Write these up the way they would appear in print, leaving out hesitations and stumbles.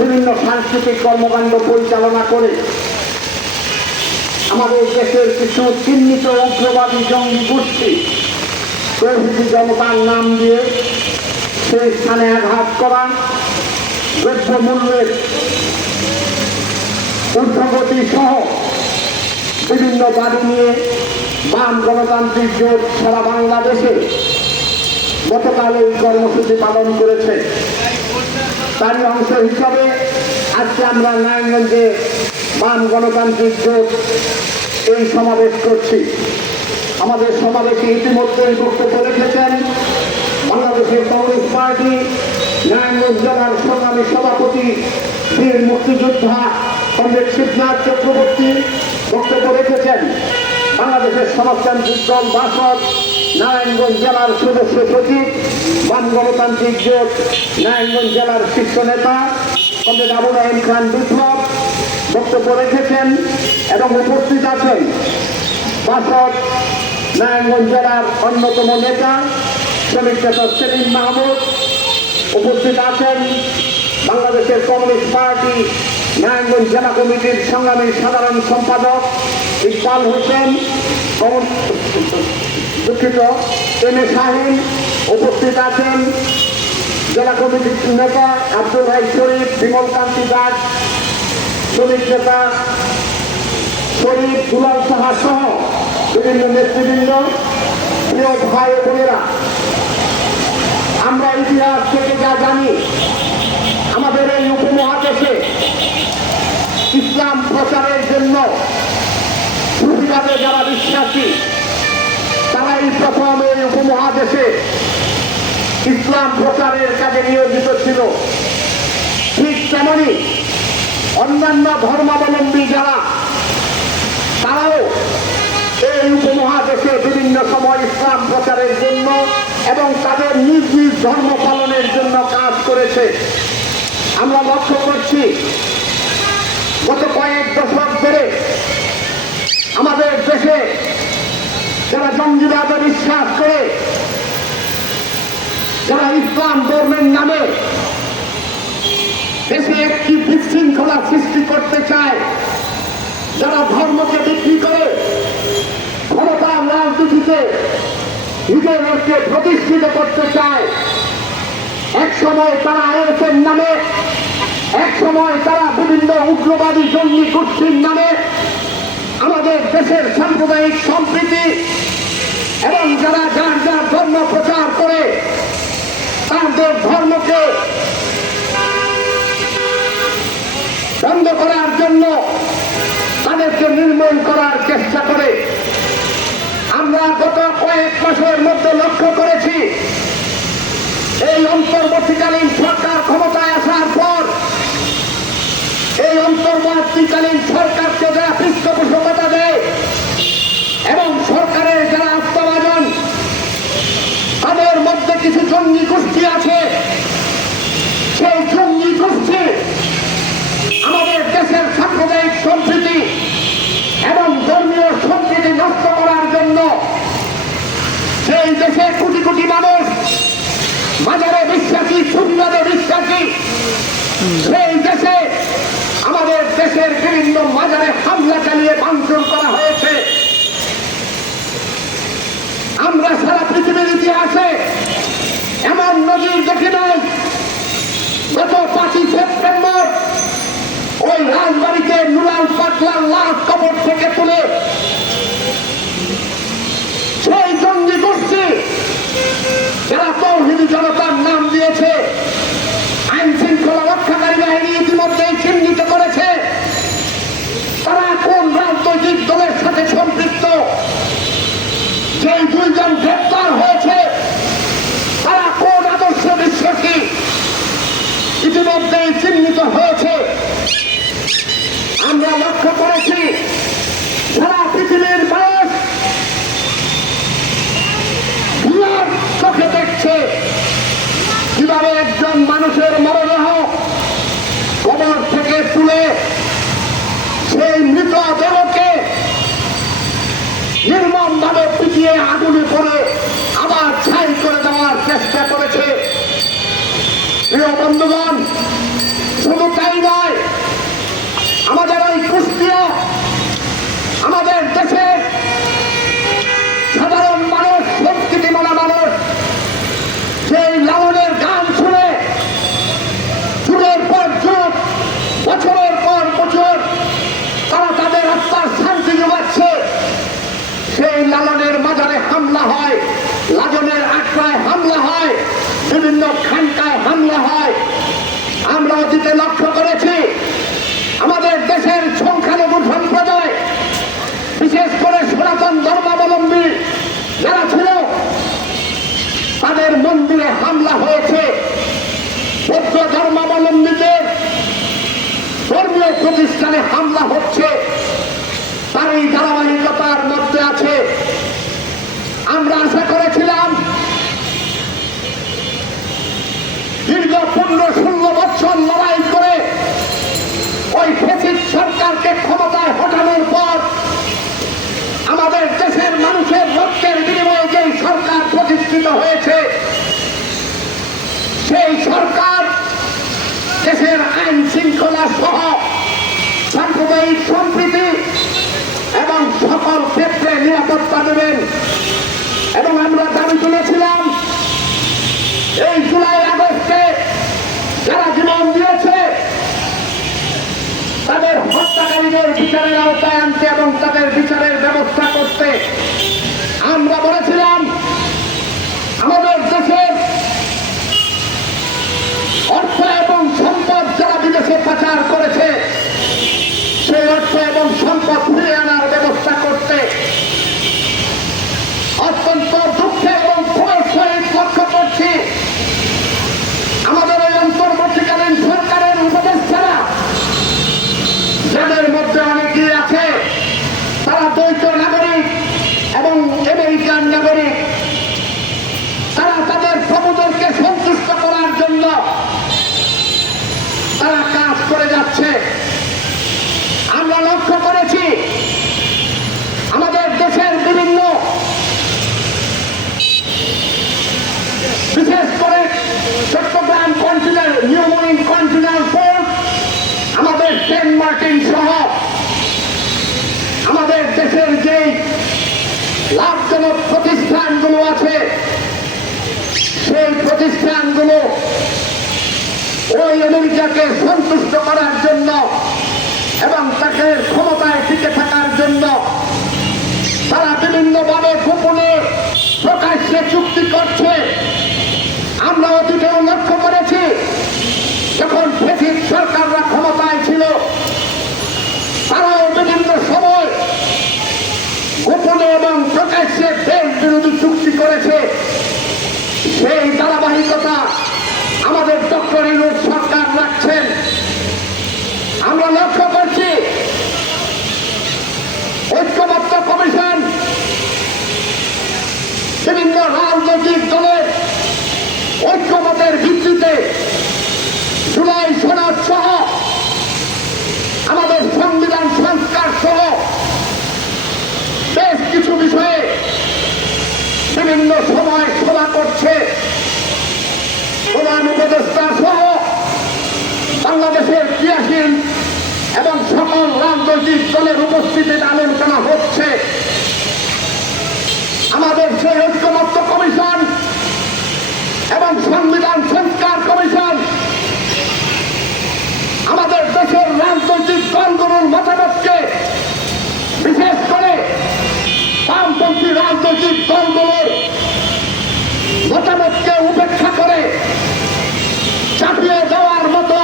বিভিন্ন সাংস্কৃতিক কর্মকাণ্ড পরিচালনা করে আমাদের দেশের কিছু চিহ্নিত উগ্রবাদী জঙ্গি গোষ্ঠী তৌহিদি জনতার নাম দিয়ে সেই স্থানে আঘাত করা, দ্রব্যমূল্যের ঊর্ধ্বগতি সহ বিভিন্ন দাবি নিয়ে বাম গণতান্ত্রিক জোট সারা বাংলাদেশে গতকাল এই কর্মসূচি পালন করেছে। তারই অংশ হিসাবে আজকে আমরা নারায়ণগঞ্জে বাম গণতান্ত্রিক জোট এই সমাবেশ করছি। আমাদের সমাবেশে ইতিমধ্যেই বক্তব্য রেখেছেন বাংলাদেশের কমিউনিস্ট পার্টি নারায়ণগঞ্জ জেলার সংগ্রামী সভাপতি বীর মুক্তিযোদ্ধা কমরেড শিবনাথ চক্রবর্তী বক্তব্য রেখেছেন। বাংলাদেশের সমাজতান্ত্রিক দল বাসদ নারায়ণগঞ্জ জেলার সদস্য সচিব বাম গণতান্ত্রিক জোট নারায়ণগঞ্জ জেলার শীর্ষ নেতা কমরেড আবু রাহিম খান বিপ্লব বক্তব্য রেখেছেন এবং উপস্থিত আছেন বাসদ নারায়ণগঞ্জ জেলার অন্যতম নেতা শ্রমিক নেতা সেলিম মাহমুদ, উপস্থিত আছেন বাংলাদেশের কমিউনিস্ট পার্টি নারায়ণগঞ্জ জেলা কমিটির সংগ্রামী সাধারণ সম্পাদক ইকবাল হোসেন, দুঃখিত এম এ শাহিন, উপস্থিত আছেন জেলা কমিটির নেতা আব্দুল ভাই শরীফ, বিমল কান্তি দাস, শ্রমিক নেতা শরীফ দুলাল সাহা সহ বিভিন্ন নেতৃবৃন্দ, প্রিয় ভাই বোনেরা। আমরা ইতিহাস থেকে যা জানি, আমাদের এই উপমহাদেশে ইসলাম প্রচারের জন্য সুফিবাদে যারা বিশ্বাসী তারাই প্রথম এই উপমহাদেশে ইসলাম প্রচারের কাজে নিয়োজিত ছিল। ঠিক তেমনি অন্যান্য ধর্মাবলম্বী যারা তারাও এই উপমহাদেশে বিভিন্ন সময় ইসলাম প্রচারের জন্য এবং তাদের নিজ নিজ ধর্ম পালনের জন্য কাজ করেছে। আমরা লক্ষ্য করছি গত কয়েক দশক ধরে আমাদের দেশে যারা জঙ্গিবাদে বিশ্বাস করে, যারা ইসলাম ধর্মের নামে দেশে একটি বিশৃঙ্খলা সৃষ্টি করতে চায়, যারা ধর্মকে বিক্রি করে ক্ষমতার রাজনীতিতে নিজেদেরকে প্রতিষ্ঠিত করতে চায়, এক সময় তারা আইএসের নামে, এক সময় তারা বিভিন্ন উগ্রবাদী জঙ্গি গোষ্ঠীর নামে আমাদের দেশের সাম্প্রদায়িক সম্প্রীতি এবং যারা যার যার ধর্ম প্রচার করে তাদের ধর্মকে বন্ধ করার জন্য তাদেরকে নির্মূল করার চেষ্টা করে। আমরা গত কয়েক মাসের মধ্যে লক্ষ্য করেছি এই অন্তর্বর্তীকালীন সরকার ক্ষমতায় আসার পর এই অন্তর্বর্তীকালীন সরকারকে যারা পৃষ্ঠপোষকতা দেয় এবং সরকারের যারা আস্থাভাজন, তাদের মধ্যে কিছু জঙ্গি গোষ্ঠী আছে। সেই জঙ্গি গোষ্ঠী আমাদের দেশের সাম্প্রদায়িক সম্প্রীতি এবং ধর্মীয় সম্প্রীতি নষ্ট করার জন্য সেই দেশে কোটি কোটি মানুষ মাজারে বিশ্বাসী, সুবিবাদে বিশ্বাসী, সেই দেশে আমাদের দেশের বিভিন্ন মাজারে হামলা চালিয়ে ভাঙচুর করা হয়েছে। আমরা সারা পৃথিবীর ইতিহাসে এমন নজির দেখি নাই। গত 5ই সেপ্টেম্বর ওই রাজবাড়িতে নুরাল পাটলার লাশ কবর থেকে তুলে সেই জঙ্গি গোষ্ঠী যারা তৌহিদি জনতার নাম দিয়েছে, আইন শৃঙ্খলা রক্ষাকারী বাহিনী ইতিমধ্যেই চিহ্নিত করেছে তারা কোন রাজনৈতিক দলের সাথে সম্পৃক্ত। সেই 2 জন গ্রেপ্তার হয়েছে তারা কোন আদর্শ বিশ্বাসী ইতিমধ্যেই চিহ্নিত হয়েছে। আমরা লক্ষ্য করেছি সারা পৃথিবীর মানুষ চোখে দেখছে কিভাবে একজন মানুষের মরদেহ কবর থেকে তুলে সেই মৃতদেহকে নির্মমভাবে পিটিয়ে আগুনে পড়ে আবার ছাই করে দেওয়ার চেষ্টা করেছে। প্রিয় বন্ধুগণ, শুধু তাই নয়, আমাদের ওই কুষ্টিয়া, আমাদের দেশের সাধারণ মানুষ, সংস্কৃতিমানা মানুষ সেই লালনের গান শুনে যুগের পর যুগ, বছরের পর বছর তারা তাদের আত্মার শান্তি জমাচ্ছে। সেই লালনের মাজারে হামলা হয়, লালনের আখড়ায় হামলা হয়, বিভিন্ন খানকায় হামলা হয়। আমরা অতীতে লক্ষ্য করেছি আমাদের দেশের সংখ্যালঘু সম্প্রদায়, বিশেষ করে সনাতন ধর্মাবলম্বী যারা ছিল, তাদের মন্দিরে হামলা হয়েছে। বৌদ্ধ ধর্মাবলম্বীদের ধর্মীয় প্রতিষ্ঠানে হামলা হচ্ছে। তার এই ধারাবাহিকতার মধ্যে আছে। আমরা আশা করেছিলাম দীর্ঘ 15-16 বছর লড়াই করে ওই ফ্যাসিস্ট সরকারকে ক্ষমতায় হটানোর পর আমাদের দেশের মানুষের রক্তের বিনিময়ে যে সরকার প্রতিষ্ঠিত হয়েছে, সেই সরকার দেশের আইন শৃঙ্খলা সহ সাম্প্রদায়িক সম্প্রীতি এবং সকল ক্ষেত্রে নিরাপত্তা দেবেন। এবং আমরা দাবি তুলেছিলাম এই জুলাই আগস্টে যারা জীবন দিয়েছে তাদের হত্যাকারীদের বিচারের আওতায় আনতে এবং তাদের বিচারের ব্যবস্থা করতে। আমরা বলেছিলাম আমাদের দেশের অর্থ এবং সম্পদ যারা বিদেশে পাচার করেছে সেই অর্থ এবং সম্পদ ফিরিয়ে আনার ব্যবস্থা করতে। অত্যন্ত দুঃখে এবং ক্ষোভের সহিত লক্ষ্য করছি আমাদের এই অন্তর্বর্তীকালীন সরকারের উপদেষ্টারা, যাদের মধ্যে অনেকেই আছে তারা দ্বৈত নাগরিক এবং আমেরিকান নাগরিক, তারা তাদের প্রভুদেরকে সন্তুষ্ট করার জন্য তারা কাজ করে যাচ্ছে। আমরা লক্ষ্য করেছি আমাদের দেশের বিভিন্ন, বিশেষ করে Chittagong continental, new mooring continental port, আমাদের সেন্ট মার্টিন সহ আমাদের দেশের যে লাভজনক প্রতিষ্ঠানগুলো আছে সেই প্রতিষ্ঠানগুলো ওই আমেরিকাকে সন্তুষ্ট করার জন্য এবং তাকে ক্ষমতায় টিকে থাকার জন্য তারা বিভিন্নভাবে গোপনে প্রকাশ্যে চুক্তি করছে। আমরা অতীতেও লক্ষ্য করেছি যখন ফ্যাসিস্ট সরকাররা ক্ষমতায় ছিল তারাও বিভিন্ন সময় গোপনে এবং প্রকাশ্যে দেশ বিরোধী চুক্তি করেছে। সেই ধারাবাহিকতা আমাদের ডক্টর ইউনূস সরকার রাখছেন। আমরা লক্ষ্য করছি ঐক্যবদ্ধ কমিশন বিভিন্ন রাজনৈতিক দলের ঐক্যমতের ভিত্তিতে জুলাই সনদ সহ আমাদের সংবিধান সংস্কার সহ বেশ কিছু বিষয়ে বিভিন্ন সময় সভা করছে। প্রধান উপদেষ্টা সহ বাংলাদেশের ক্রিয়াশীল এবং সকল রাজনৈতিক দলের উপস্থিতিতে আলোচনা হচ্ছে। আমাদের সেই ঐক্যমত্য কমিশন এবং সংবিধান সংস্কার কমিশন আমাদের দেশের রাজনৈতিক দলগুলোর মতামতকে, বিশেষ করে বামপন্থী রাজনৈতিক দলগুলোর মতামতকে উপেক্ষা করে চাপিয়ে দেওয়ার মতো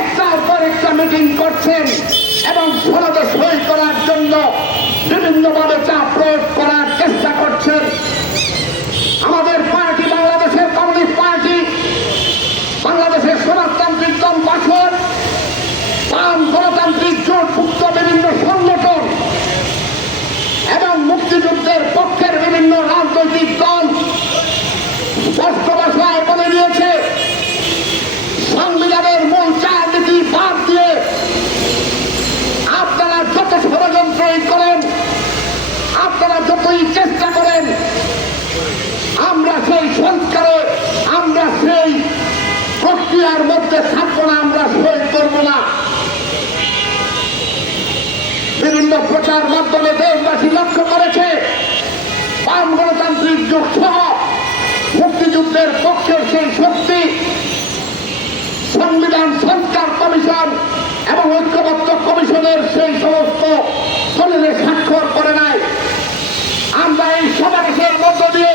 একটার পর একটা মিটিং করছেন এবং সনদে সই করার জন্য বিভিন্নভাবে চাপ প্রয়োগ করার চেষ্টা করছেন। আমাদের পার্টি, বাংলাদেশের কমিউনিস্ট পার্টি, বাংলাদেশের সমাজতান্ত্রিক দল বাসদ, বাম গণতান্ত্রিক জোটভুক্ত বিভিন্ন সংগঠন এবং মুক্তিযুদ্ধের পক্ষের বিভিন্ন রাজনৈতিক দল স্পষ্ট ভাষায় বলে দিয়েছে সংবিধানের মূল চার নীতি বাদ দিয়ে আপনারা যত ষড়যন্ত্রই করেন, আপনারা যতই চেষ্টা করেন, আমরা করব না। বিভিন্ন প্রচার মাধ্যমে দেশবাসী লক্ষ্য করেছে বাম গণতান্ত্রিক যুগ সহ মুক্তিযুদ্ধের পক্ষের সেই শক্তি সংবিধান সংস্কার কমিশন এবং ঐক্যবদ্ধ কমিশনের সেই সমস্ত দলিলে স্বাক্ষর করে নাই। আমরা এই সমাবেশের মধ্য দিয়ে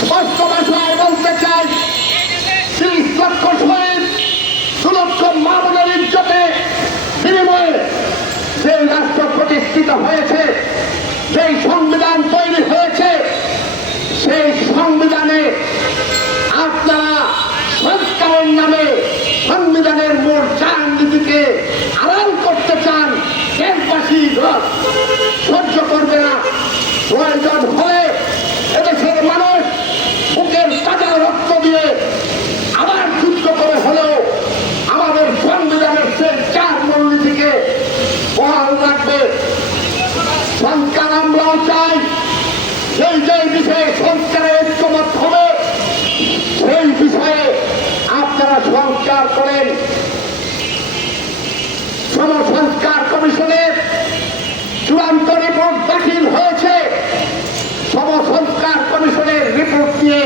স্পষ্ট ভাষায় বলতে চাই, ৩০ লক্ষ শহীদ ২ লক্ষ মামুনের ইজ্জতে বিনিময়ে যে রাষ্ট্র প্রতিষ্ঠিত হয়েছে, যেই সংবিধান তৈরি হয়েছে, সেই সংবিধানে আপনারা সংস্কারের নামে সংবিধানের মূল চার নীতিকে আড়াল করতে চান। দেশবাসী সহ্য করবে না। প্রয়োজন হলে এদেশের মানুষ বুকের তাজা রক্ত দিয়ে আবার যুদ্ধ করে হলেও আমাদের সংবিধানের সেই চার মূলনীতিকে বহাল রাখবে। সংস্কার আমরাও চাই। যেই বিষয়ে সংস্কারে ঐক্যমত হবে সেই বিষয়ে আপনারা সংস্কার করেন। সংস্কার কমিশনের চূড়ান্ত রিপোর্ট দাখিল হয়েছে। সংস্কার কমিশনের রিপোর্ট নিয়ে